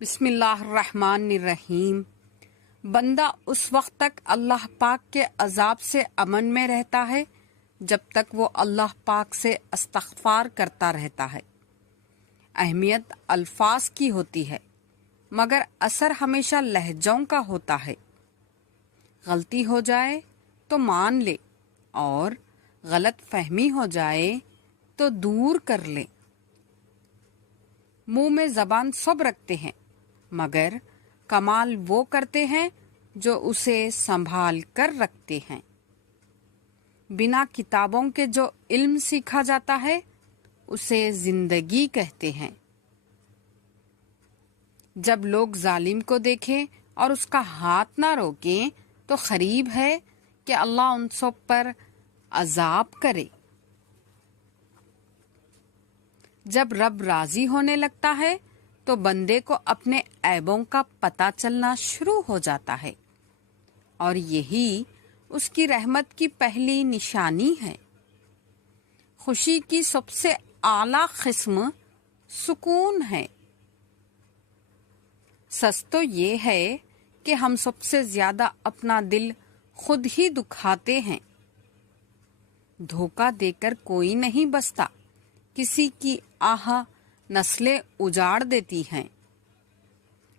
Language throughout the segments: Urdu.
بسم اللہ الرحمن الرحیم۔ بندہ اس وقت تک اللہ پاک کے عذاب سے امن میں رہتا ہے جب تک وہ اللہ پاک سے استغفار کرتا رہتا ہے۔ اہمیت الفاظ کی ہوتی ہے مگر اثر ہمیشہ لہجوں کا ہوتا ہے۔ غلطی ہو جائے تو مان لے اور غلط فہمی ہو جائے تو دور کر لے۔ منہ میں زبان سب رکھتے ہیں مگر کمال وہ کرتے ہیں جو اسے سنبھال کر رکھتے ہیں۔ بنا کتابوں کے جو علم سیکھا جاتا ہے اسے زندگی کہتے ہیں۔ جب لوگ ظالم کو دیکھیں اور اس کا ہاتھ نہ روکیں تو قریب ہے کہ اللہ ان سب پر عذاب کرے۔ جب رب راضی ہونے لگتا ہے تو بندے کو اپنے عیبوں کا پتہ چلنا شروع ہو جاتا ہے اور یہی اس کی رحمت کی پہلی نشانی ہے۔ خوشی کی سب سے اعلیٰ قسم سکون ہے۔ سچ تو یہ ہے کہ ہم سب سے زیادہ اپنا دل خود ہی دکھاتے ہیں۔ دھوکہ دے کر کوئی نہیں بچتا، کسی کی آہ نسلیں اجاڑ دیتی ہیں۔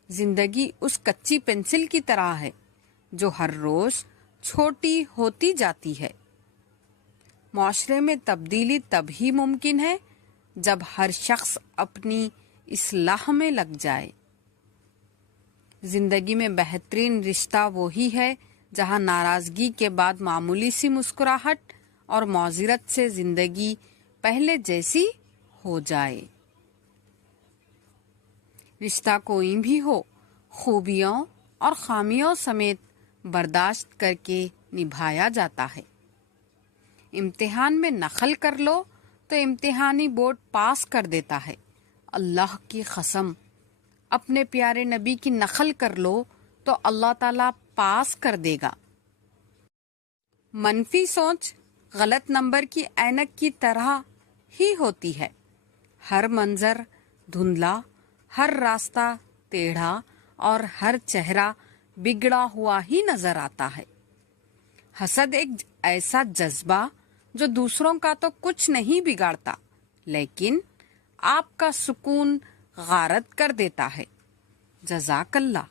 زندگی اس کچی پنسل کی طرح ہے جو ہر روز چھوٹی ہوتی جاتی ہے۔ معاشرے میں تبدیلی تب ہی ممکن ہے جب ہر شخص اپنی اصلاح میں لگ جائے۔ زندگی میں بہترین رشتہ وہی ہے جہاں ناراضگی کے بعد معمولی سی مسکراہٹ اور معذرت سے زندگی پہلے جیسی ہو جائے۔ رشتہ کوئی بھی ہو، خوبیوں اور خامیوں سمیت برداشت کر کے نبھایا جاتا ہے۔ امتحان میں نقل کر لو تو امتحانی بورڈ پاس کر دیتا ہے۔ اللہ کی قسم، اپنے پیارے نبی کی نقل کر لو تو اللہ تعالیٰ پاس کر دے گا۔ منفی سوچ غلط نمبر کی اینک کی طرح ہی ہوتی ہے۔ ہر منظر دھندلا، ہر راستہ ٹیڑھا اور ہر چہرہ بگڑا ہوا ہی نظر آتا ہے۔ حسد ایک ایسا جذبہ جو دوسروں کا تو کچھ نہیں بگاڑتا لیکن آپ کا سکون غارت کر دیتا ہے۔ جزاک اللہ۔